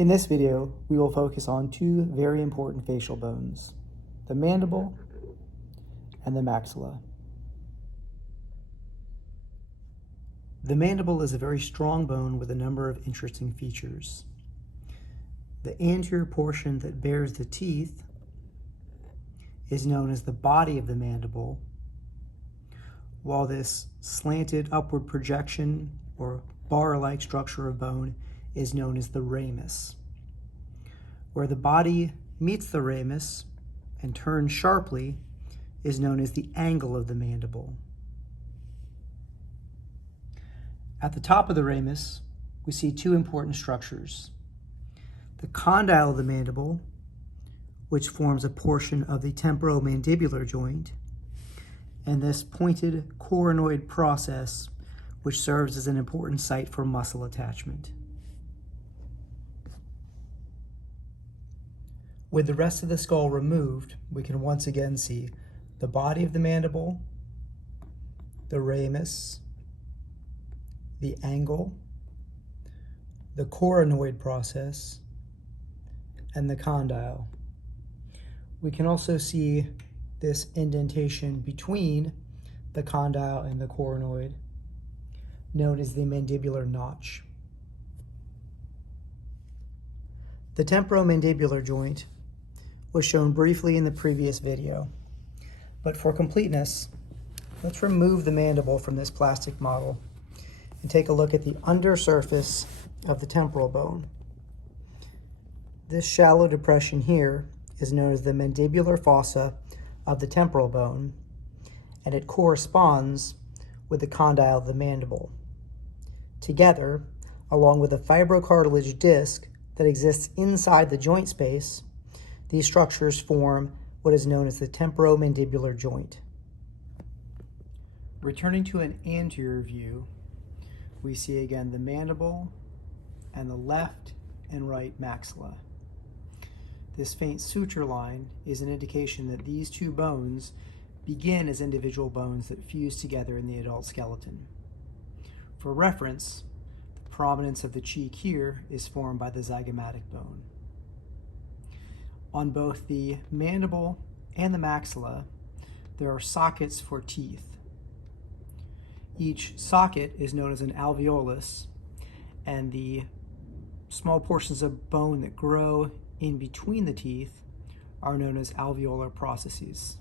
In this video, we will focus on two very important facial bones, the mandible and the maxilla. The mandible is a very strong bone with a number of interesting features. The anterior portion that bears the teeth is known as the body of the mandible, while this slanted upward projection or bar-like structure of bone is known as the ramus. Where the body meets the ramus and turns sharply is known as the angle of the mandible. At the top of the ramus, we see two important structures. The condyle of the mandible, which forms a portion of the temporomandibular joint, and this pointed coronoid process, which serves as an important site for muscle attachment. With the rest of the skull removed, we can once again see the body of the mandible, the ramus, the angle, the coronoid process, and the condyle. We can also see this indentation between the condyle and the coronoid, known as the mandibular notch. The temporomandibular joint was shown briefly in the previous video, but for completeness, let's remove the mandible from this plastic model and take a look at the undersurface of the temporal bone. This shallow depression here is known as the mandibular fossa of the temporal bone, and it corresponds with the condyle of the mandible. Together, along with a fibrocartilage disc that exists inside the joint space, these structures form what is known as the temporomandibular joint. Returning to an anterior view, we see again the mandible and the left and right maxilla. This faint suture line is an indication that these two bones begin as individual bones that fuse together in the adult skeleton. For reference, the prominence of the cheek here is formed by the zygomatic bone. On both the mandible and the maxilla, there are sockets for teeth. Each socket is known as an alveolus, and the small portions of bone that grow in between the teeth are known as alveolar processes.